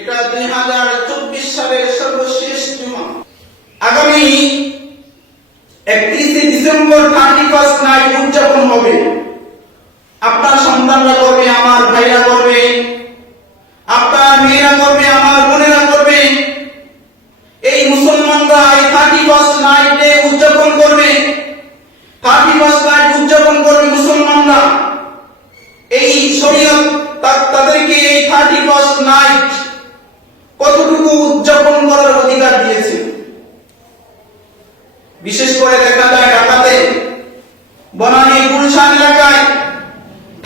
এটা 2024 সালের সর্বশেষ জুমা। আগামী 31 ডিসেম্বর 31st নাইট উদযাপন হবে। আপনার সন্তানরা করবে, আমার ভাইরা করবে, আপনার মেয়েরা করবে, আমার বোনেরা করবে। এই মুসলমানরা এই 31st নাইটে উদযাপন করবে। 31st নাইট উদযাপন করবে মুসলমানরা। এই শরীয়ত তাদেরকে এই 31st নাইট কতটুকু উদযাপন করার অধিকার দিয়েছে। বিশেষ করে দেখা যায় ঢাকাতে বনানী গুলশান এলাকায়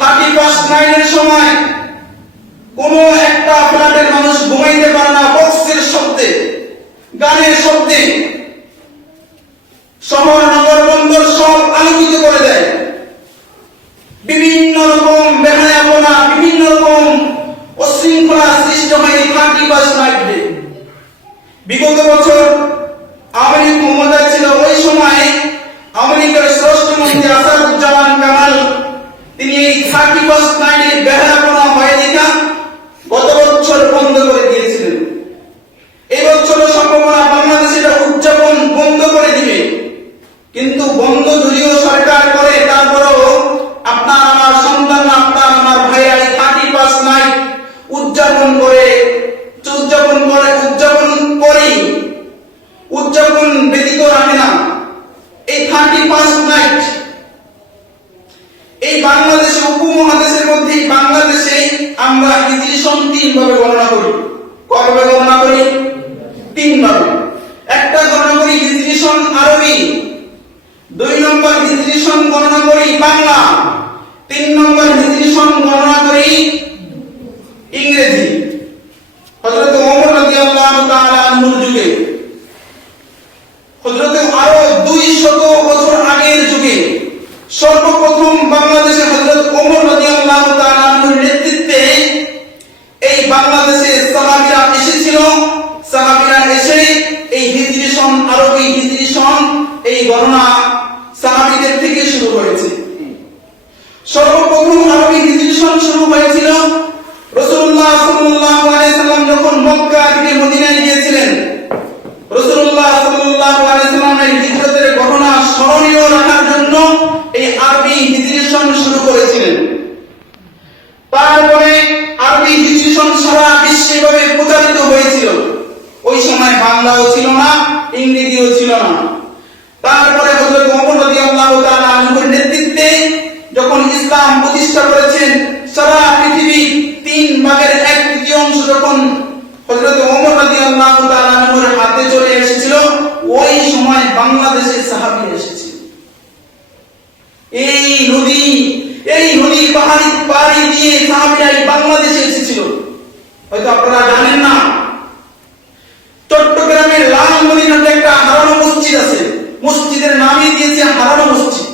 31st নাইটের সময় কোন একটা ফ্ল্যাটের মানুষ ঘুমাইতে পারে না। বক্সের শব্দে, গানের শব্দে শহর নগর বন্দর সব আলোকিত করে দেয়। বিভিন্ন রকম বেহায়াপনা, বিভিন্ন রকম অশৃঙ্খলা সৃষ্টি হয় 31st নাইটে। বিগত বছর আওয়ামী লীগ ক্ষমতায় ছিল, ওই সময় আওয়ামী লীগের স্বরাষ্ট্রমন্ত্রী আসাদুজ্জামান কামাল তিনি এই 31st নাইটে বেহায়াপনা হয়ে দেখা গত বছর বন্ধ করে দিয়েছিলেন। এই বছর সম্ভাবনা বাংলাদেশ এটা উদযাপন বন্ধ করে দিবে, কিন্তু বন্ধ যদিও সরকার করে, তারপরেও আপনার আমার সন্তান, আপনার আমার ভাইয়া এই 31st নাইট উদযাপন ব্যতীত রাখে না। এই 31st নাইট এই বাংলাদেশে উপমহাদেশের মধ্যে বাংলাদেশে আমরা হিজরি সন 3 ভাবে গণনা করি। কয়ভাবে গণনা করি? 3 ভাবে। একটা গণনা করি হিজরি সন আরবি, 2 নম্বর হিজরি সন গণনা করি বাংলা, 3 নম্বর হিজরি সন গণনা করি ইংরেজি। হযরত ওমর রাদিয়াল্লাহু তাআলা আনহুর যুগে, হযরত আরো 200 বছর আগের যুগে সর্বপ্রথম বাংলাদেশে হযরত ওমর রাদিয়াল্লাহু তাআলা আনহুর নেতৃত্বে এই বাংলাদেশে সাহাবীরা এসেছিল। সাহাবীরা এসে এই হিজরি সন আরবি হিজরি সন এই গণনা সাহাবীদের থেকে শুরু হয়েছে। সর্বপ্রথম আরবি হিজরি সন শুরু হয়েছিল রাসূলুল্লাহ সাল্লাল্লাহু আলাইহি সাল্লাম যখন মক্কা থেকে মদিনায় গিয়েছিলেন। রাসূলুল্লাহ সাল্লাল্লাহু আলাইহি সাল্লামের হিজরতের ঘটনা স্মরণীয় রাখার জন্য এই আরবি হিজরি সন শুরু করেছিলেন। তারপরে আরবি হিজরি সন সারা বিশ্বে ভাবে প্রচারিত হয়েছিল। ওই সময় বাংলাও ছিল না, ইংরেজিও ছিল না। তারপরে হযরত ওমর রাদিয়াল্লাহু তাআলা আনহুর নেতৃত্বে যখন ইসলাম প্রতিষ্ঠা করেছেন, সারা পৃথিবী 3 ভাগের 1/3 যখন হযরত ওমর রাদিয়াল্লাহু তাআলা আনহুর হাতে চলে এসেছিল, ওই সময় বাংলাদেশে সাহাবী এসেছিল। এই নদী পাহাড়ি দিয়ে সাহাবীরা বাংলাদেশে এসেছিল। হয়তো আপনারা জানেন না, চট্টগ্রামের লালমনিরহাটে একটা হারানো মসজিদ আছে। মসজিদের নামই দিয়েছে হারানো মসজিদ।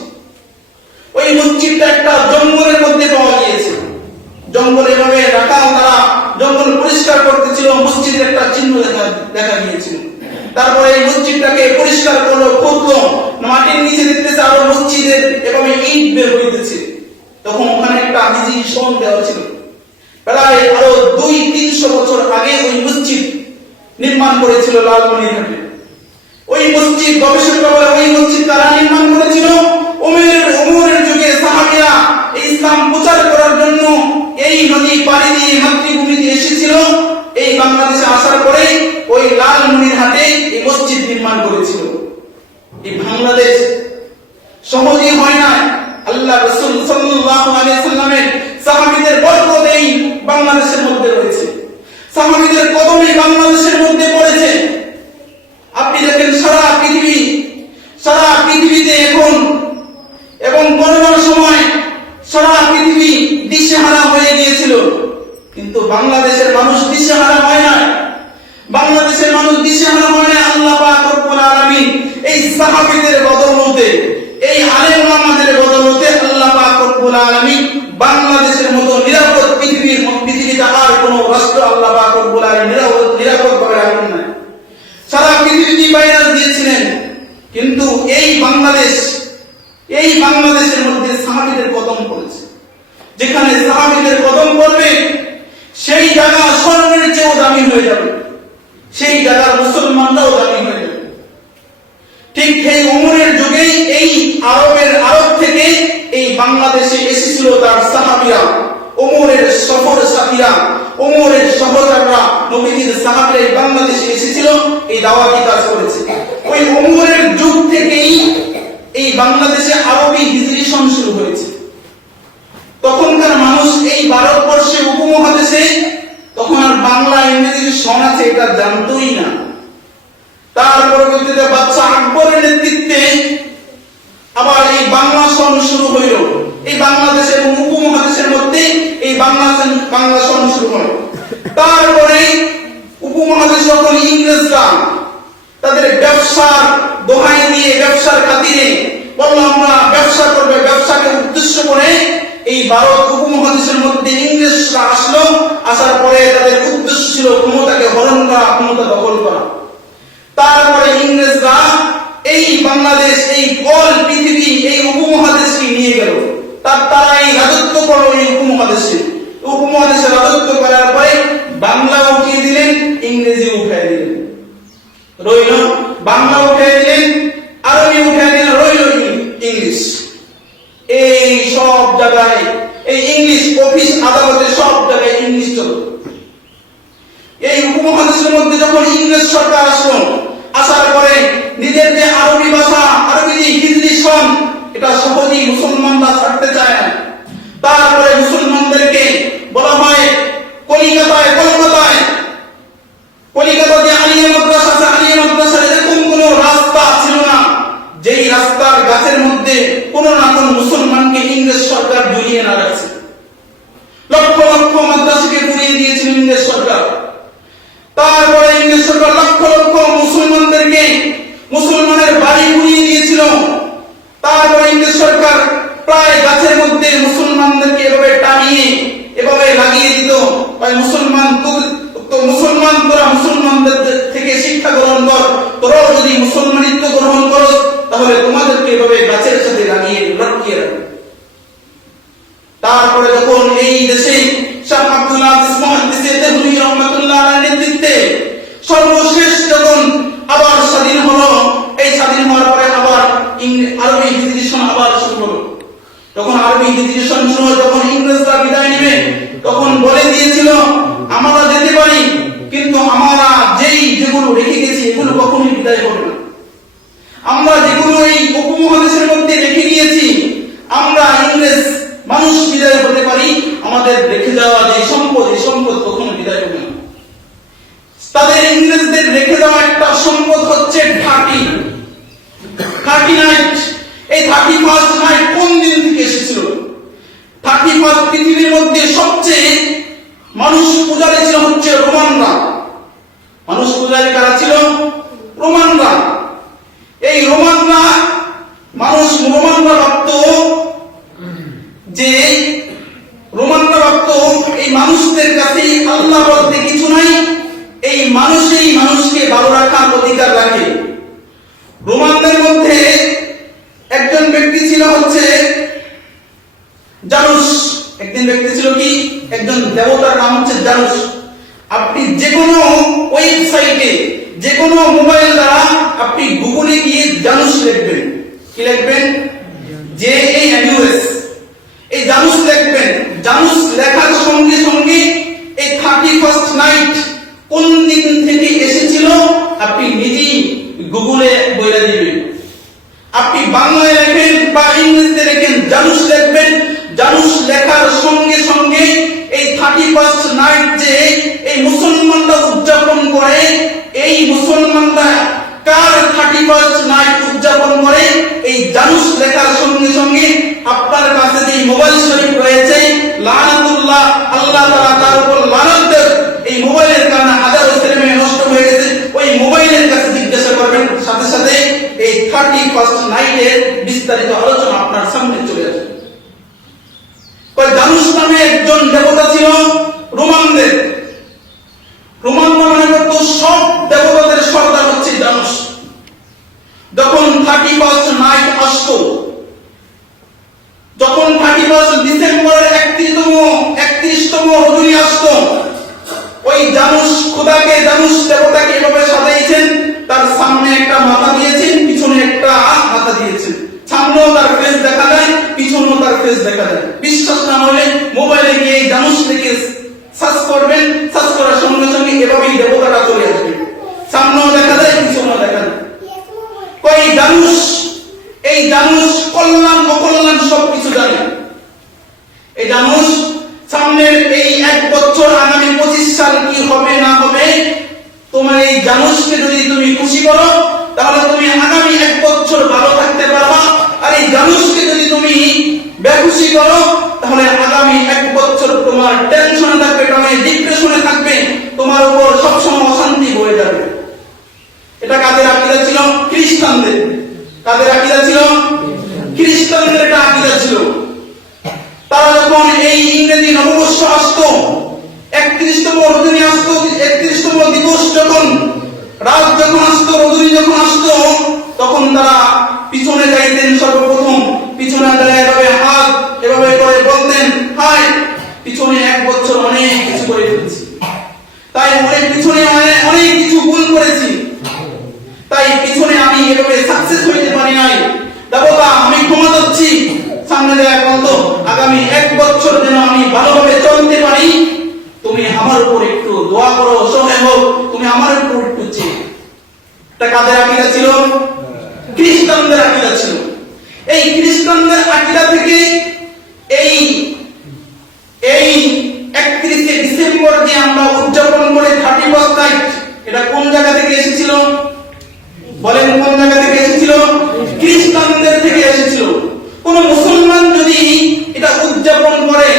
ওই মসজিদটা একটা জঙ্গলের মধ্যে পাওয়া গিয়েছে। জঙ্গলে ভাবে রাখা, তারা জঙ্গল পরিষ্কার করতেছিল, মসজিদের একটা চিহ্ন দেখা গিয়েছিল। তারপরে এই মসজিদটাকে পরিষ্কার করলো, খুঁড়লো, মাটির নিচে দেখতেছে আরো মসজিদের এভাবে ইট বের হইতেছে। তখন ওখানে একটা হিজরি সন দেওয়া ছিল। প্রায় আরো 200-300 বছর আগে ওই মসজিদ নির্মাণ করেছিল লালমনিরহাটে। ওই মসজিদ গবেষকরা বলে ওই মসজিদ কারা নির্মাণ করেছিল? ওমরের যুগে সাহাবীরা ইসলাম প্রচার করার জন্য এই নদী পাড়ি দিয়ে মাতৃভূমিতে এসেছিল। এই বাংলাদেশে আসার পরে ওই লালমনিরহাটে এই মসজিদ নির্মাণ করেছিল। এই বাংলাদেশ সহজে হয় না। আল্লাহ রাসূল সাল্লাল্লাহু আলাইহি সাল্লামের সাহাবীদের বরকত এই বাংলাদেশের মধ্যে রয়েছে। সাহাবীদের কদমে বাংলাদেশের মধ্যে পড়েছে। আপনি দেখেন সারা পৃথিবীতে এখন এবং করোনার সময় সারা পৃথিবী দিশেহারা হয়ে গিয়েছিল, কিন্তু বাংলাদেশের মানুষ দিশেহারা হয় না। বাংলাদেশের মানুষ দিশেহারা হয় না। আল্লাহ পাক রব্বুল আলামিন এই সাহাবীদের বদৌলতে, এই আলেম ওলামাদের বদৌলতে আল্লাহ পাক রব্বুল আলামিন বাংলাদেশের মতো নিরাপদ পৃথিবীতে আর কোন রাষ্ট্র আল্লাহ পাক রব্বুল আলামিন নিরাপদ ভাবে রাখেন না। সারা পৃথিবীতে ভাইরাস দিয়েছিলেন, কিন্তু এই বাংলাদেশের মধ্যে সাহাবীদের কদম পড়েছে। যেখানে সাহাবীদের কদম পড়বে সেই জায়গা স্বর্ণের চেয়েও দামি হয়ে যাবে, সেই জায়গার মুসলমানরাও দামি হয়ে যাবে। ঠিক এই ওমরের যুগেই এই আরব থেকে এই বাংলাদেশে এসেছিল তার সাহাবীরা, ওমরের সফর সাথীরা, ওমরের সহচররা, নবীজির সাহাবীরা এই বাংলাদেশে এসেছিল, এই দাওয়াতি কাজ করেছে। ওই ওমরের যুগ থেকেই এই বাংলাদেশে আরবি হিজরি সন শুরু হয়েছে। তখনকার মানুষ এই ভারতবর্ষে উপমহাদেশে তখন আর বাংলা ইংরেজি সন আছে এটা জানতোই না। তার পরবর্তীতে বাদশা আকবরের নেতৃত্বে আবার এই বাংলা সন শুরু হইল। এই বাংলাদেশ এবং উপমহাদেশের মধ্যে এই বাংলা সন শুরু হয়। তারপরে উপমহাদেশ যখন ইংরেজরা তাদের ব্যবসার দোহাই দিয়ে, ব্যবসার খাতিরে বলল আমরা ব্যবসা করবে, ব্যবসাকে উদ্দেশ্য করে এই ভারত উপমহাদেশের মধ্যে ইংরেজরা আসলো। আসার পরে তাদের উদ্দেশ্য ছিল ক্ষমতাকে হরণ করা, ক্ষমতা দখল করা। তারপরে ইংরেজরা এই বাংলাদেশ, এই অল পৃথিবী, এই উপমহাদেশকে নিয়ে গেল। তারা এই রাজত্ব করলো এই উপমহাদেশে। উপমহাদেশে রাজত্ব করার পরে বাংলা উঠিয়ে দিলেন, ইংরেজি উঠিয়ে দিলেন, রইল বাংলা উঠিয়ে দিলেন, আরবি উঠিয়ে দিলেন, রইল ইংলিশ। এই সব জায়গায় এই ইংলিশ, অফিস আদালতে সব জায়গায় ইংলিশ চলল। এই উপমহাদেশের মধ্যে যখন ইংরেজ সরকার আসলো, আসার পরে নিজের যে আরবি ভাষা, আরবি যে হিজরি সন, এটা সহজেই মুসলমানরা ছাড়তে চায় না। তারপরে মুসলমানদেরকে বলা হয় কলিকাতায় যে আলিয়া মাদ্রাসা আছে, আলিয়া মাদ্রাসার এরকম কোন রাস্তা ছিল না যেই রাস্তার গাছের মধ্যে কোন না কোন মুসলমানকে ইংরেজ সরকার জড়িয়ে না রাখছে। লক্ষ লক্ষ মাদ্রাসাকে পুড়িয়ে দিয়েছিল ইংরেজ সরকার। তারপরে ইংরেজ সরকার লক্ষ লক্ষ মুসলমানদেরকে, মুসলমানের বাড়ি পুড়িয়ে দিয়েছিল। তারপরে ইংরেজ সরকার প্রায় গাছের মধ্যে মুসলমানদেরকে এভাবে টানিয়ে এভাবে লাগিয়ে দিত, তোরা মুসলমানদের থেকে শিক্ষা গ্রহণ কর, তোরাও যদি মুসলমানিত্ব গ্রহণ করো তাহলে তোমাদেরকে এভাবে গাছের সাথে লাগিয়ে লটকিয়ে রাখবে। তারপরে যখন এই দেশে শাহ আব্দুল আজিজ মুহাদ্দিস দেহলভী রাহমাতুল্লাহ আলাইহির নেতৃত্বে সর্বশেষ যখন আবার স্বাধীন হলো, এই স্বাধীন হওয়ার পরে আবার আরবি হিজরি সন আবার শুরু হলো। তখন আরবি হিজরি সন শুরু হয়, যখন ইংরেজরা বিদায় নেবে তখন বলে দিয়েছিল আমরা যেতে পারি, কিন্তু আমরা যেগুলো রেখে গেছি এগুলো কখনোই বিদায় হবে না। আমরা যেগুলো এই উপমহাদেশের মধ্যে রেখে গিয়েছি, আমরা ইংরেজ মানুষ বিদায় হতে পারি, আমাদের রেখে যাওয়া যে সম্পদ, এই সম্পদ কখনো বিদায় হবে না। তাদের ইংরেজদের রেখে যাওয়া একটা সম্পদ হচ্ছে থার্টি নাইট। এই 31st নাইট কোন দিন থেকে এসেছিল? 31st পৃথিবীর মধ্যে সবচেয়ে মানুষ পূজারী ছিল হচ্ছে রোমানরা। মানুষ পূজারী কারা ছিল? রোমানরা। এই রোমানরা ভাবত যে এই মানুষদের কাছে আল্লাহ বলতে কিছু নাই, এই মানুষই মানুষকে ভালো রাখার অধিকার রাখে। রোমানদের মধ্যে একজন ব্যক্তি ছিল হচ্ছে জানুস। একজন দেবতার নাম হচ্ছে জানুস। আপনি যে কোনো ওয়েবসাইটে, যে কোনো মোবাইল দ্বারা আপনি গুগলে গিয়ে জানুস লিখবেন। কি লিখবেন? JANUS। এই জানুস লিখবেন। জানুস লেখার সঙ্গে সঙ্গে এই 31st নাইট কোন দিন থেকে এসেছিল আপনি নিজেই গুগলে বলে দিবেন। আপনি বাংলায় লেখেন বা ইংরেজিতে লেখেন, জানুস লিখবেন। জানুস লেখার সঙ্গে সঙ্গে এই 31st নাইট যে এই মুসলমানরা উদযাপন করে, এই মুসলমানরা কার 31st নাইট উদযাপন করে, এই জানুস লেখার সঙ্গে সঙ্গে আপনার কাছে যে মোবাইল শরীফ রয়েছে, লানাতুল্লাহ, আল্লাহ তাআলা তার উপর লানত দেন, এই মোবাইলের কারণে হাজারো ছেলেমেয়ে নষ্ট হয়ে গেছে, ওই মোবাইলের কাছে জিজ্ঞাসা করবেন, সাথে সাথে এই 31st নাইটের বিস্তারিত আলোচনা আপনার সামনে চলে আসবে। জানুস নামে একজন দেবতা ছিল রোমানদের। রোমানরা মনে করত সব দেবতাদের সর্দার হচ্ছে জানুস। যখন 31st নাইট আসতো, যখন 31st ডিসেম্বরের 31তম রজনী আসতো, ওই জানুস খোদাকে জানুস দেবতাকে এভাবে সাজাইছেন, তার সামনে একটা মাথা দিয়েছেন, পিছনে একটা মাথা দিয়েছেন। সামনেও তার ফেস দেখা যায়, পিছনেও তার ফেস দেখা যায়। বিশ্বাস না হলে মোবাইলে গিয়ে জানুস লিখে সার্চ করবেন, সার্চ করার সঙ্গে সঙ্গে এভাবেই দেবতাটা চলে আসবে, সামনেও দেখা যায়, পিছনেও দেখা যায়। কই জানুস, এই জানুস কল্যাণ অকল্যাণ সবকিছু জানে। এই জানুস সামনের এই 1 বছর আগামী 25 সাল কি হবে না হবে, তোমার এই জানুসকে যদি তুমি খুশি করো তাহলে তুমি আগামী 1 বছর ভালো থাকতে পারবা। আর এই জানুসকে যদি তুমি বেখুশি করো তাহলে আগামী 1 বছর তোমার টেনশনে থাকবে, তুমি ডিপ্রেশনে থাকবে, তোমার উপর সবসময় অশান্তি বয়ে যাবে। এটা কাদের আকীদা ছিল? খ্রিস্টানদের। কাদের আকীদা ছিল? খ্রিস্টানদের এটা আকীদা ছিল। তারা যখন এই ইংরেজি নববর্ষ আসতো, 31তম রজনী আসতো, 31তম দিবস যখন, রাত যখন আসতো, রজনী যখন আসতো, তখন তারা পিছনে যাইতেন। সর্বপ্রথম পিছনে দাঁড়িয়ে এভাবে হাত এভাবে করে বলতেন, হায় পিছনে 1 বছর অনেক কিছু করে ফেলেছি, তাই অনেক পিছনে অনেক কিছু ভুল করেছি, তাই পিছনে আমি এভাবে সাকসেস হইতে পারি নাই, দেবতা আমি ক্ষমা চাচ্ছি। সামনে যায় বলতো, আগামী 1 বছর যেন আমি ভালোভাবে চলতে পারি, তুমি আমার উপর একটু দোয়া করো, সহায় হোক, তুমি আমার উপর একটু চেয়ে। এটা কাদের আকীদা ছিল? খ্রিস্টানদের আকীদা ছিল। এই খ্রিস্টানদের আকীদা থেকে এই 31 ডিসেম্বর যে আমরা উদযাপন করে 31 নাইট, এটা কোন জায়গা থেকে এসেছিল? বলেন কোন জায়গা থেকে এসেছিল? খ্রিস্টানদের থেকে এসেছিল। কোন মুসলমান যদি এটা উদযাপন করে,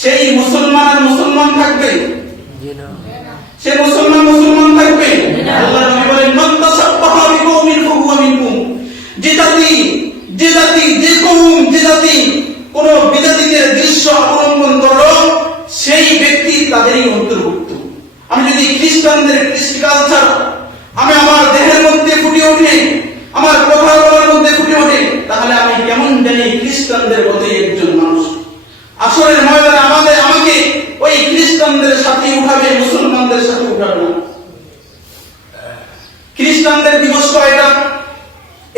সেই মুসলমান আর মুসলমান থাকবে? সে মুসলমান মুসলমান থাকবে? আল্লাহ নবী বলেন, মান তাসাব্বাহা বিকওমিন ফাহুয়া মিনহুম। যে জাতি যে কওম যে জাতি কোন বিজাতিদের দৃশ্য অবলম্বন করলো, সেই ব্যক্তি তাদেরই অন্তর্ভুক্ত। আমি যদি খ্রিস্টানদের কৃষ্টি কালচার আমি আমার দেহের মধ্যে ফুটে ওঠে, আমার কথা বলার মধ্যে ফুটে ওঠে, তাহলে আমি কেমন জানি খ্রিস্টানদের মতো একজন মানুষ। আসরের ময়দানে আমাকে ওই খ্রিস্টানদের সাথে উঠাবে, মুসলমানদের সাথে উঠাবে না। খ্রিস্টানদের দিবস কয়টা?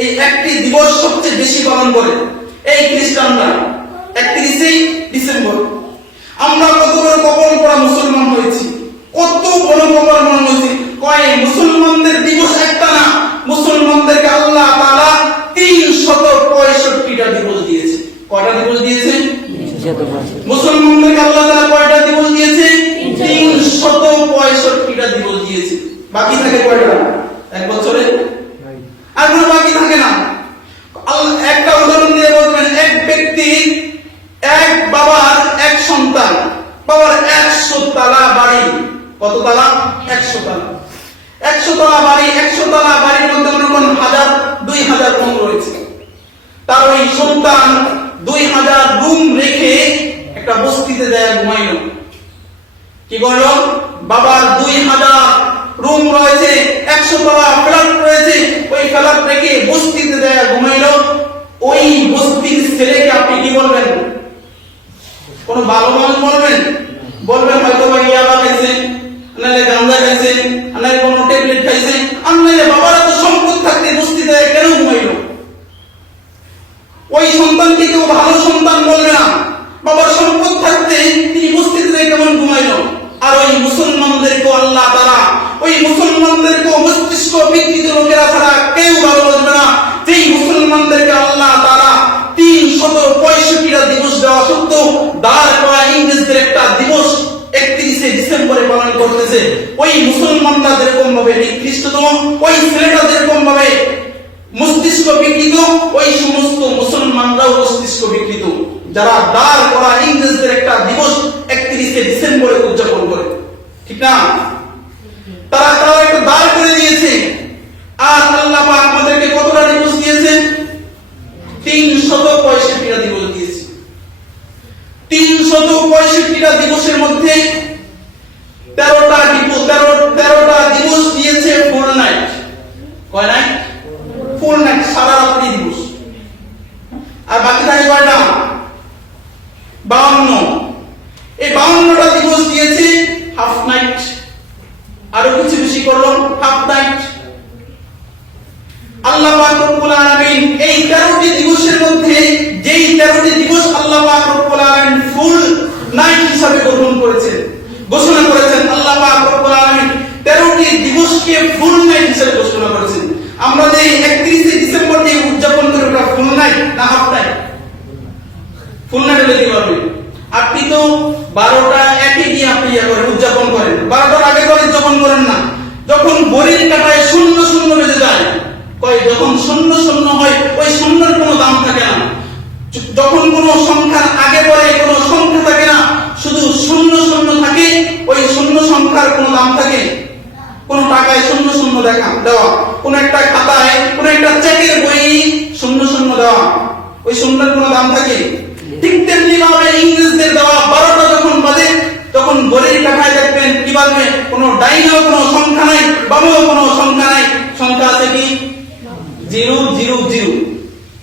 এই একটি দিবস সবচেয়ে বেশি পালন করে এই খ্রিস্টানরা, 31 ডিসেম্বর। আমরা কত বড় কপাল পড়া মুসলমান হয়েছি, কত বড় কপাল পড়া হয়েছি। কয় মুসলমানদের দিবস একটা না, মুসলমানদেরকে আল্লাহ তাআলা 365টা দিবস দিয়েছে। কয়টা দিবস দিয়েছে? মুসলমানদেরকে আল্লাহ তাআলা কয়টা দিবস দিয়েছে? 365টা দিবস দিয়েছে। বাকি থাকে কয়টা 1 বছরে? আর কোনো বাকি থাকে না। একটা উদাহরণ দিয়ে বলবেন, এক ব্যক্তি, এক বাবার 1 সন্তান, বাবার 100 তালা বাড়ি। কত তালা? 100 তালা। 100 তালা বাড়ি, 100 তালা বাড়ির মধ্যে মনে করুন 2000 রুম রয়েছে। তার ওই সন্তান 2000 রুম রেখে একটা বস্তিতে যায় ঘুমাইলো। কি করলো? বাবার 2000 রুম রয়েছে, 100 তলা ফ্ল্যাট রয়েছে, ওই ফ্ল্যাট রেখে বস্তিতে যায় ঘুমাইলো। ওই বস্তির ছেলেকে আপনি কি বলবেন? কোন ভালো মানুষ বলবেন? বলবেন হয়তো বা ইয়াবা খাইছে, নাহলে গাঁজা খাইছে, নাহলে কোন ট্যাবলেট খাইছে, আর নাহলে বাবার এত সম্পদ থাকতে বস্তিতে কেন ঘুমাইলো? ওই সন্তানকে কেউ ভালো সন্তান বলবে না। বাবার সম্পদ থাকতে তিনি বস্তিতে কেমন ঘুমাইলো? আর ওই মুসলমানদেরকে আল্লাহ তাআলা, ওই মুসলমানদেরকে মস্তিষ্ক বিকৃত লোকেরা ছাড়া কেউ ভালো বুঝবে না। যেই মুসলমানদেরকে আল্লাহ তাআলা 365টা দিবস দেওয়া সত্ত্বেও দাঁড় করা ইংরেজদের একটা দিবস 31 ডিসেম্বরে পালন করতেছে, ওই মুসলমানরা যেরকম ভাবে নিকৃষ্টতম, ওই ছেলেটা যেরকম ভাবে মস্তিষ্ক বিকৃত, ওই সমস্ত মুসলমানরাও মস্তিষ্ক বিকৃত, যারা দাঁড় করা ইংরেজদের একটা দিবস 31 ডিসেম্বরে উদযাপন করে। ঠিক না? তারা একটা দাঁড় করে দিয়েছে। আর আল্লাহ পাক আমাদেরকে কতটা দিবস দিয়েছেন? 365টা দিবস দিয়েছে। 365টা দিবসের মধ্যে 13টা দিবস দিয়েছে ফুল নাইট। কয় নাইট? ফুল নাইট, সারা রাত্রি দিবস। আর বাকি থাকে কয়টা? 52। এই 52টা দিবস দিয়েছে হাফ নাইট, কিছু বেশি করলো হাফ নাইট। আল্লাহ পাক রব্বুল আলামিন এই 13টি দিবসের মধ্যে যেই 13টি দিবস আল্লাহ পাক রব্বুল আলামিন ফুল নাইট হিসাবে গ্রহণ করেছেন, ঘোষণা করেছেন, আল্লাহ পাক রব্বুল আলামিন 13টি দিবসকে ফুল নাইট হিসাবে ঘোষণা করেছেন। আমরা যে 31 ডিসেম্বর যে উদযাপন করি ওটা ফুল নাইট না হাফ নাইট? ফুল নাইট হলে কি করবেন? আপনি তো 12টা একে গিয়ে আপনি করেন, উদযাপন করেন, 12টার আগে করে উদযাপন করেন না। যখন ঘড়ির কাঁটায় 00 বেজে যায়, যখন 00 হয় ওই শূন্যের কোনো দাম থাকে না। যখন কোনো সংখ্যার আগে পরে কোনো সংখ্যা থাকে না, শুধু 00 থাকে, ওই 0 সংখ্যার কোনো দাম থাকে? কোন টাকায় 00 দেওয়া, কোন একটা খাতায়, কোন একটা চেকের বই 00 দেওয়া, ওই শূন্যের কোনো দাম থাকে? ঠিক তেমনি ভাবে ইংরেজদের দেওয়া 12টা যখন বাজে, তখন ঘড়ির কাঁটায় দেখবেন কি বাজবে? কোনো ডাইনেও কোনো সংখ্যা নাই, বামেও কোনো সংখ্যা নাই, সংখ্যা আছে কি? 000।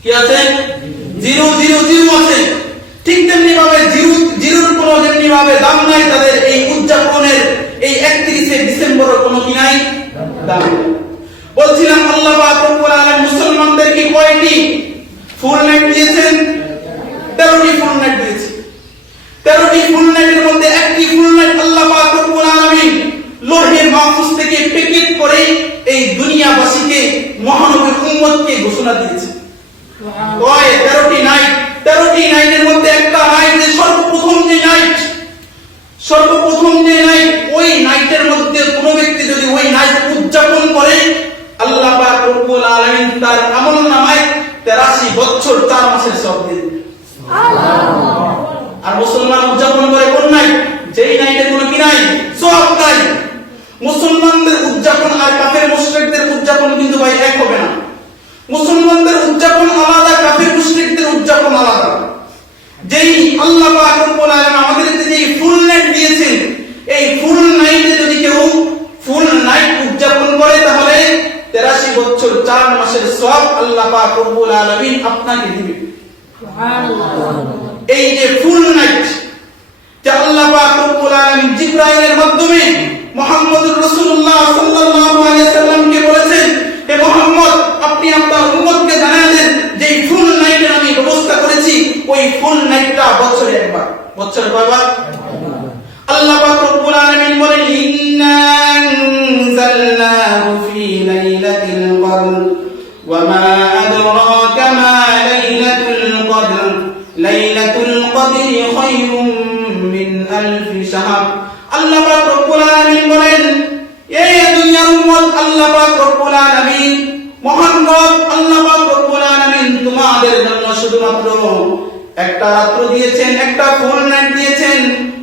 কি আছে? 000 আছে। ঠিক তেমনি ভাবে জিরোর কোনো যেমনি ভাবে দাম নাই তাদের এই উদযাপনের এই 31 ডিসেম্বরের কোনো কি নাই? দাম নাই। বলছিলাম আল্লাহ পাক রব্বুল আলামিন মুসলমানদেরকে কয়টি ফুল নাইট দিয়েছেন? 13টি ফুল নাইট দিয়েছেন। 13টি ফুল নাইটের মধ্যে একটি ফুল নাইট আল্লাহ পাক রব্বুল আলামিন লোহে মাহফুজ থেকে প্যাকেট করে এই দুনিয়াবাসীকে, মহানবীর উম্মতকে ঘোষণা দিয়েছে। কয় 13টি নাইট? 13টি নাইটের মধ্যে একটা নাইট, যে সর্বপ্রথম যে নাইট, ওই নাইটের মধ্যে কোনো ব্যক্তি যদি ওই নাইট উদযাপন করে, আল্লাহ পাক রব্বুল আলামিন তার আমলনামায় 83 বছর 4 মাসের সওয়াব দিয়ে দিবেন। আর মুসলমান উদযাপন করে কোন নাইট? যেই নাইটে কোনো কি নাই? সওয়াব নাই। মুসলমানদের উদযাপন আর কাফের মুশরিকদের উদযাপন কিন্তু ভাই এক হবে না। মুসলমানদের উদযাপন আলাদা, কাফের মুশরিকদের উদযাপন আলাদা। যেই আল্লাহ পাক রব্বুল আলামিন আমাদেরকে যে ফুল নাইট দিয়েছেন, এই ফুল নাইটে যদি কেউ ফুল নাইট উদযাপন করে, তাহলে 83 বছর 4 মাসের সওয়াব আল্লাহ পাক রব্বুল আলামিন আপনাকে দিবেন। সুবহানাল্লাহ। এই যে ফুল নাইট, যে আল্লাহ পাক রব্বুল আলামিন জিবরাইলের মাধ্যমে মুহাম্মদুর রাসূলুল্লাহ সাল্লাল্লাহু আলাইহি সাল্লামকে বলেছেন, হে মুহাম্মদ, আপনি আপনার উম্মতকে জানিয়ে দেন যে ফুল নাইটের আমি ব্যবস্থা করেছি। ওই ফুল নাইটটা বছরে একবার। বছরে কয়বার? আল্লাহ পাক রব্বুল আলামিন বলেন, ইন্না আনজালনাহু ফি লাইলাতিল কদর ওয়া মা আদরাকা মা লাইলাতুল কদর লাইলাতুল কদরি খায়রুম মিন আলফি শাহর। আল্লাহ পাক রব্বুল আলামিন বলেন, এই দুনিয়ার উম্মত, আল্লাহ পাক রব্বুল আলামিন মহান রব আল্লাহ পাক রব্বুল আলামিন তোমাদের জন্য শুধুমাত্র একটা রাত্র দিয়েছেন, একটা ফুল নাইট দিয়েছেন।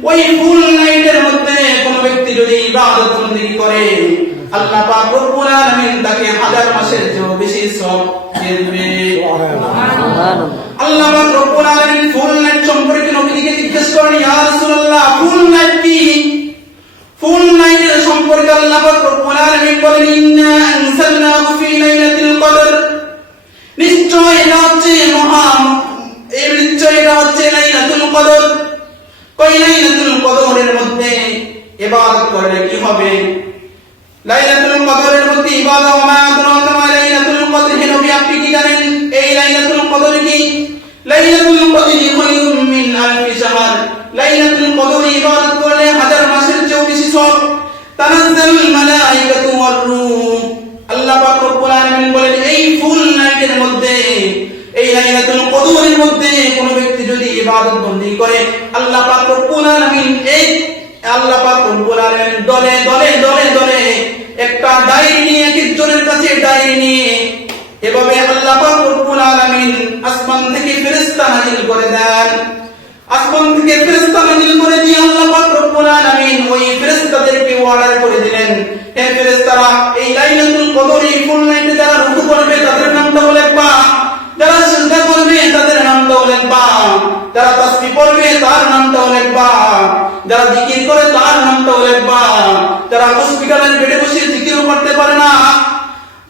ওই ফুল নাইটের মধ্যে কোন ব্যক্তি যদি ইবাদত বন্দেগী করে, আল্লাহ পাক রব্বুল আলামিন তাকে 1000 মাসের চেয়েও বেশি সওয়াব দেবে। সুবহানাল্লাহ। আল্লাহ পাক রব্বুল আলামিন ফুল নাইট সম্পর্কে নবীকে জিজ্ঞেস করেন, ইয়া রাসূলুল্লাহ, ফুল নাইট কি? ফুল নাইটের সম্পর্কে আল্লাহ পাক রব্বুল আলামিন বলেন, ইন্না আনজালনাহু ফি লাইলাতিল কদর। নিশ্চয় এটা হচ্ছে লাইলাতুল কদর। কই লাইলাতুল কদরের মধ্যে ইবাদত করলে কি হবে? লাইলাতুল কদরের মধ্যে ইবাদত, ওয়া মা আদরাকা মা লাইলাতুল কদর। হে নবী, আপনি কি জানেন এই লাইলাতুল কদর কি? লাইলাতুল কদরি খায়রুম মিন আলফি শাহর। লাইলাতুল কদরে ইবাদত করলে 1000 মাসের চেয়েও বেশি সওয়াব। তানাজ্জালুল মালায়েকাতু ওয়ার রূহ। আল্লাহ পাক রব্বুল আলামিন বলেন, এই ফুল নাইটের মধ্যে, এই লাইলাতুল কদরের মধ্যে কোন ব্যক্তি যদি ইবাদত বন্দেগী করে, আল্লাহ পাক রব্বুল আলামিন দলে দলে দলে দলে একটা ডায়েরি নিয়ে, একজনের কাছে ডায়েরি নিয়ে, এভাবে আল্লাহ পাক রব্বুল আলামিন আসমান থেকে ফেরেশতা নাযিল করে দেন। আসমান থেকে ফেরেশতা নাযিল করে দিয়ে আল্লাহ পাক রব্বুল আলামিন ওই ফেরেশতাদেরকে অর্ডার করে দিলেন, হে ফেরেশতারা, এই লাইলাতুল কদরে ফুল নাইটে যারা রুকু করবে তাদের নামটাও লিখবা, যারা সিজদা করবে তাদের নামটাও লিখবা, যারা তাসবিহ পড়বে তার নামটাও লিখবা, যারা জিকির করে তার নামটাও লিখবা, যারা হসপিটালের বেডে বসে জিকিরও করতে পারে না,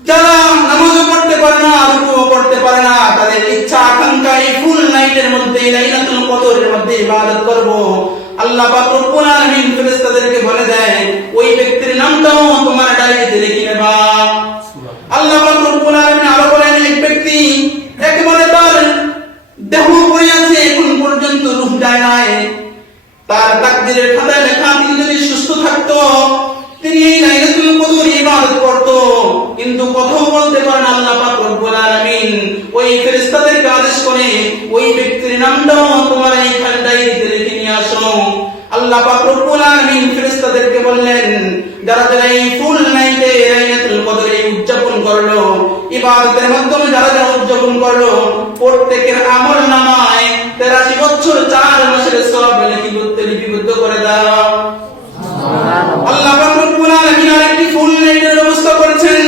যারা নামাজও পড়তে পারে না, রুকুও করতে পারে না, তাদের ইচ্ছা আকাঙ্ক্ষা এই ফুল নাইটের মধ্যে, লাইলাতুল কদরের মধ্যে ইবাদত করব, আল্লাহ পাক রব্বুল আলামিন ফেরেশতাদেরকে বলে দেয়, ওই ব্যক্তির নামটাও তিনি এই লাইলাতুল কদর ইবাদত করত, কিন্তু কথা বলতে পারেন আল্লাহ পাক রব্বুল আলামিন ওই ফেরেশতাদেরকে আদেশ করে ওই ব্যক্তির নামটাও তোমার এই ডায়েরিতে লিখে নিয়ে আসো। আল্লাহ পাক রব্বুল আলামিন ফেরেশতাদেরকে বললেন, যারা যারা এই ফুল নাইটে লাইলাতুল কদরে উদযাপন করলো, ইবাদতের মাধ্যমে যারা যারা উদযাপন করলো, প্রত্যেকের আমল নামায় 83 বছর 4 মাসের সওয়াব লিপিবদ্ধ করে দাও। আল্লাহ পাক রব্বুল আলামিন আরেকটি ফুল নাইটের ব্যবস্থা করেছেন,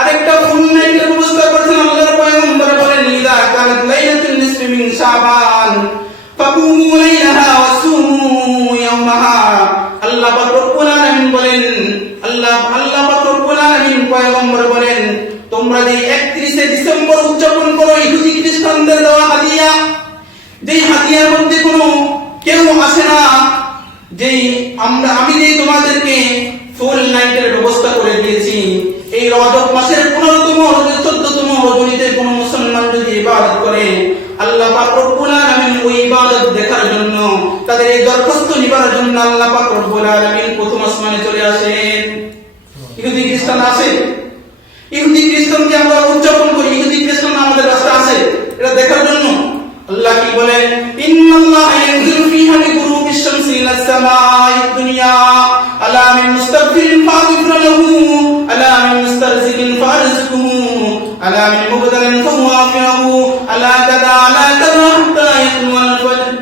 আরেকটা ফুল নাইটের ব্যবস্থা করেছেন। আল্লাহর পয়গম্বর বলেন, ইযা কানাত লাইলাতুন নিসফি মিন শাবান ফাকুমু লাইলাহা ওয়াসুমু ইয়াওমাহা। আল্লাহ পাক রব্বুল আলামিন বলেন, আল্লাহ পাক রব্বুল আলামিন পয়গম্বর বলেন, তোমরা যে 31 ডিসেম্বর উদযাপন করো ইহুদি খ্রিস্টানদের দেওয়া হাদিয়া, যেই হাদিয়ার মধ্যে কোনো কেউ আসে না, আমি যে তোমাদেরকে ফুল নাইটের ব্যবস্থা করে দিয়েছি, এই রজব মাসের 15তম 14তম রজনীতে কোন মুসলমান যদি ইবাদত করে, আল্লাহ পাক রব্বুল আলামিন ওই ইবাদত দেখার জন্য, তাদের এই দরখাস্ত নিবারণের জন্য আল্লাহ পাক রব্বুল আলামিন প্রথম আসমানে চলে আসেন। ইহুদি খ্রিস্টান আসে, ইহুদি খ্রিস্টানকে আমরা উদযাপন করি, ইহুদি খ্রিস্টান আমাদের রাস্তা আছে এটা দেখার জন্য। আল্লাহ কি বলেন, ইন্নাল্লাহা ইয়ানজিলু ফিহা বিগুরুবিশ শামসি ইলাস সামাঈদ দুনিয়া আলা মিন মুস্তাগফিরিন ফাগফির লাহু আলা মিন মুস্তারজিকিন ফারজিকুহু আলা মিন মুবতালিন ফাওয়াফিহু আলা কাদা হাত্তা ইয়াকুল ফজর।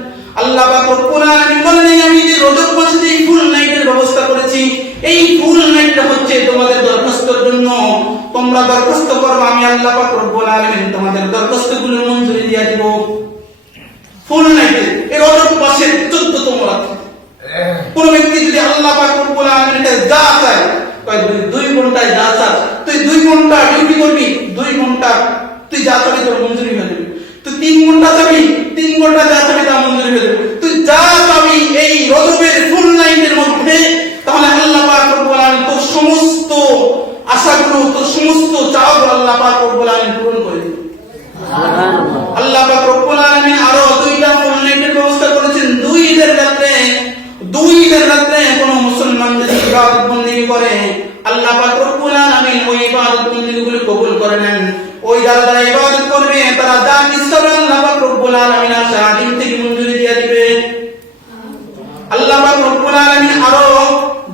আল্লাহ পাক রব্বুল আলামিন বলেন, আমি যে রজব মাসে এই ফুল নাইটের ব্যবস্থা করেছি, এই ফুল নাইটটা হচ্ছে তোমাদের দরখাস্তের জন্য। তোমরা দরখাস্ত করবে, আমি আল্লাহ পাক রব্বুল আলামিন তোমাদের দরখাস্তগুলো মঞ্জুরি দিয়ে দিব। ফুল নাইটে এই রজব মাসের 14তম রাতে কোন ব্যক্তি যদি আল্লাহ পাক রব্বুল আলামিনের যা চায়, কয় 2 ঘন্টায় যা চায়, তুই 2 ঘন্টা ডিউটি করবি, 2 ঘন্টা তুই যা চাবি তোর মঞ্জুরি হয়ে যাবে। তুই 3 ঘন্টা চাবি, 3 ঘন্টা যা চাবি তা মঞ্জুরি হয়ে যাবে। তুই যা চাবি এই রজবের ফুল নাইটের মধ্যে, তাহলে আল্লাহ পাক রব্বুল আলামিন তোর সমস্ত আশাগুলো, তোর সমস্ত চাওয়াগুলো আল্লাহ পাক রব্বুল আলামিন পূরণ করে দিবেন। সুবহানাল্লাহ। আল্লাহ পাক রব্বুল আলামিন আরো 2টা ফুল নাইটের ব্যবস্থা করেছেন। 2 ঈদের রাতে কোন মুসলমান যদি ইবাদত বندگی করে, আল্লাহ পাক রব্বুল আলামিন ওই ইবাদত বندگিগুলো কবুল করে নেন। ওই যারা ইবাদত করবে তারা যা কিছু আল্লাহ পাক রব্বুল আলামিন আদিম থেকে মঞ্জুরি দিয়ে দিবে। আল্লাহ পাক রব্বুল আলামিন আরো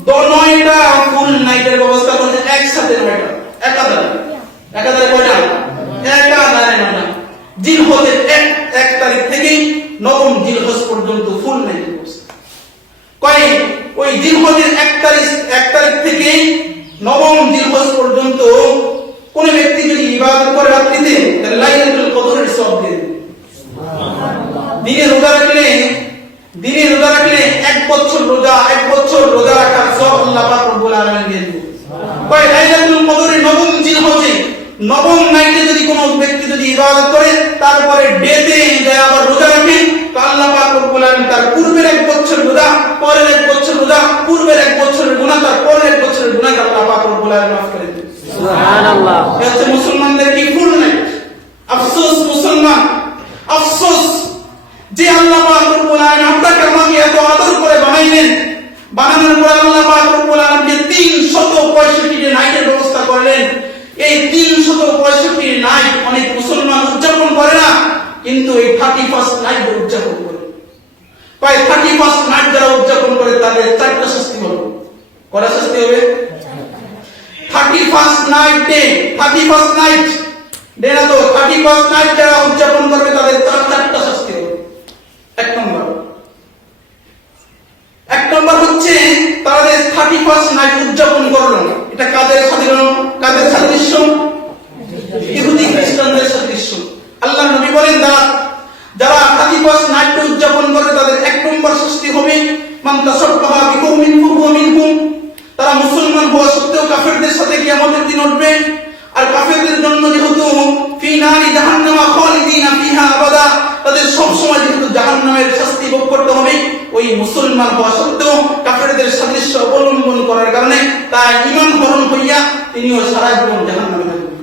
9টা ফুল নাইটের ব্যবস্থা করেছেন, একসাথে 9টা, একাধারে কয়টা? একাধারে 9টা। জিলহজের 1 তারিখ থেকে 9ম জিলহজ পর্যন্ত ফুল নাইটের ব্যবস্থা। ওই জিলহজের 1 তারিখ থেকে 9ম জিলহজ পর্যন্ত কোন ব্যক্তি যদি ইবাদত করে রাত্রিতে, তাহলে লাইলাতুল কদরের সওয়াব পেয়ে যাবে। দিনে রোজা রাখলে 1 বছর রোজা রাখার সওয়াব আল্লাহ পাক রব্বুল আলামিন দিয়ে দিবেন। লাইলাতুল কদরের 9ম জিলহজে 9ম নাইটে যদি কোন ব্যক্তি যদি ইবাদত করে, তারপরে ডেতে যায় আবার রোজা রাখে, তো আল্লাহ পাক রব্বুল আলামিন তার পূর্বের 1 বছর রোজা, পরের 1 বছর রোজা, পূর্বের 1 বছরের গুনাহ, তার পরের 1 বছরের গুনাহ আল্লাহ পাক রব্বুল আলামিন মাফ করে দেন। সুবহানাল্লাহ। এটা হচ্ছে মুসলমানদের কি ফুল নাইট। আফসোস মুসলমান, আফসোস যে আল্লাহ পাক রব্বুল আলামিন আপনাকে আমাকে এত আদর করে বানাইলেন, বানানোর পর আল্লাহ পাক রব্বুল আলামিন 365 নাইটের ব্যবস্থা করলেন। এই 365 নাইট অনেক মুসলমান উদযাপন করে না, কিন্তু এই 31st নাইট উদযাপন করে। 31st নাইট যারা উদযাপন করে তাদের 4টা শাস্তি হলো। কয়টা শাস্তি হবে? 31st নাইট ডে না তো, 31st নাইট যারা উদযাপন করবে তাদের 4টা শাস্তি হবে। 1 নম্বর হচ্ছে তাদের 31st নাইট উদযাপন করলো, এটা কাদের সাদৃশ্য? ইহুদি খ্রিস্টানদের সাদৃশ্য। আল্লাহ নবী বলেন, যারা 31st নাইট উদযাপন করে তাদের 1 নম্বর শাস্তি হবে মান তাসাব্বাহা বিকওমিন ফাহুয়া মিনহুম। তারা মুসলমান হওয়া সত্ত্বেও কাফেরদের সাথে কিয়ামতের দিন উঠবে। আর কাফেরদের জন্য যেহেতু ফি নারি জাহান্নামা খালিদিনা ফিহা আবাদা, তাদের সব সময় যেহেতু জাহান্নামের শাস্তি ভোগ করতে হবে, ওই মুসলমান হওয়া সত্ত্বেও কাফেরদের সাদৃশ্য অবলম্বন করার কারণে তার ঈমান হরণ হইয়া তিনিও সারা জীবন জাহান্নামে থাকবেন।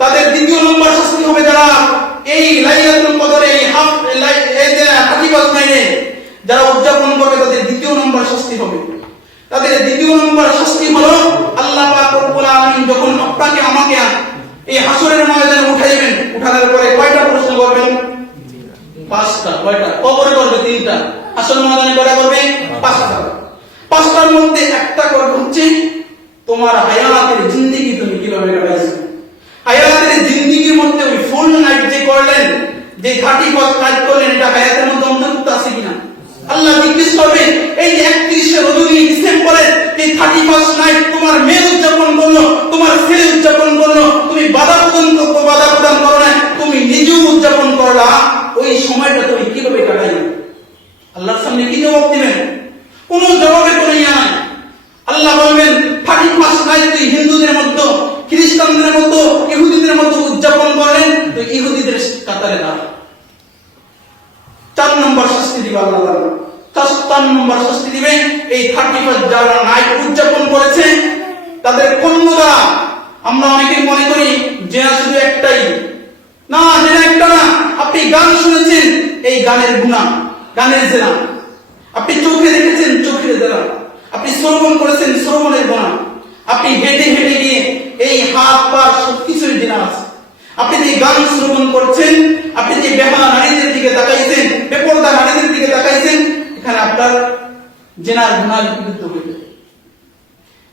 তাদের 2য় নম্বর শাস্তি হবে যারা এই লাইলাতুল কদরে 31st নাইটে যারা উদযাপন করবে তাদের দ্বিতীয় নম্বর শাস্তি হবে। তাদের দ্বিতীয় নম্বর শাস্তি হলো আল্লাহ পাক রব্বুল আলামিন যখন আপনাকে আমাকে এই হাসরের ময়দানে উঠাইবেন, উঠানোর পরে কয়টা প্রশ্ন করবেন? 5টা। কয়টা? কবরে করবে 3টা, হাসরের ময়দানে কয়টা করবে? 5টা। 5টার মধ্যে একটা করবে হচ্ছে তোমার হায়াতের জিন্দেগি তুমি কিভাবে কাটাইছো। হায়াতের জিন্দেগির মধ্যে ওই ফুল নাইট যে করলেন, যে 31 নাইট করলেন, এটা হায়াতের মধ্যে অন্তর্ভুক্ত আছে কিনা? আল্লাহ জিজ্ঞেস করবেন এই 31 রজনী ডিসেম্বরের এই 31 নাইট তোমার মেয়ে উদযাপন করলো, তোমার ছেলে উদযাপন করলো, তুমি বাধা প্রদান করো না, তুমি নিজেও উদযাপন করলা, ওই সময়টা তুমি কিভাবে কাটাইলে? আল্লাহর সামনে কি জবাব দিবেন? কোন জবাবের কোনো ইয়া নাই। আল্লাহ বলবেন 31 নাইট তুই হিন্দুদের মধ্যে, খ্রিস্টানদের মধ্যে, ইহুদিদের মধ্যে উদযাপন করলেন, তো ইহুদিদের কাতারে দাঁড়া। 4 নম্বর শাস্তি দিবে আল্লাহ তাআলা। 4 নম্বর শাস্তি দিবে এই 31 যারা নাইট উদযাপন করেছে তাদের কর্ম দ্বারা। আমরা অনেকে মনে করি যে শুধু একটাই না, যে একটা না, আপনি গান শুনেছেন, এই গানের গুনাহ, গানের জেনা। আপনি চোখে দেখেছেন, চোখের জেনা। আপনি শ্রবণ করেছেন, শ্রবণের গুনাহ। আপনি হেঁটে হেঁটে গিয়ে এই হাত পা সবকিছুর জেনা আছে। আপনি যে গান শ্রবণ করছেন, আপনি যে বেহালা নারীদের দিকে তাকাইছেন, বেপরদা নারীদের দিকে তাকাইছেন, এখানে আপনার জেনার গুনাহ লিপিবদ্ধ হইবে।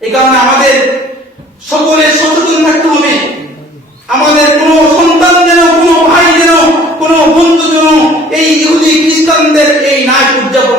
এই কারণে আমাদের সকলের সচেতন থাকতে হবে। আমাদের কোন সন্তান যেন, কোন ভাই যেন, কোন বন্ধু যেন এই ইহুদি খ্রিস্টানদের এই নাচ উদযাপন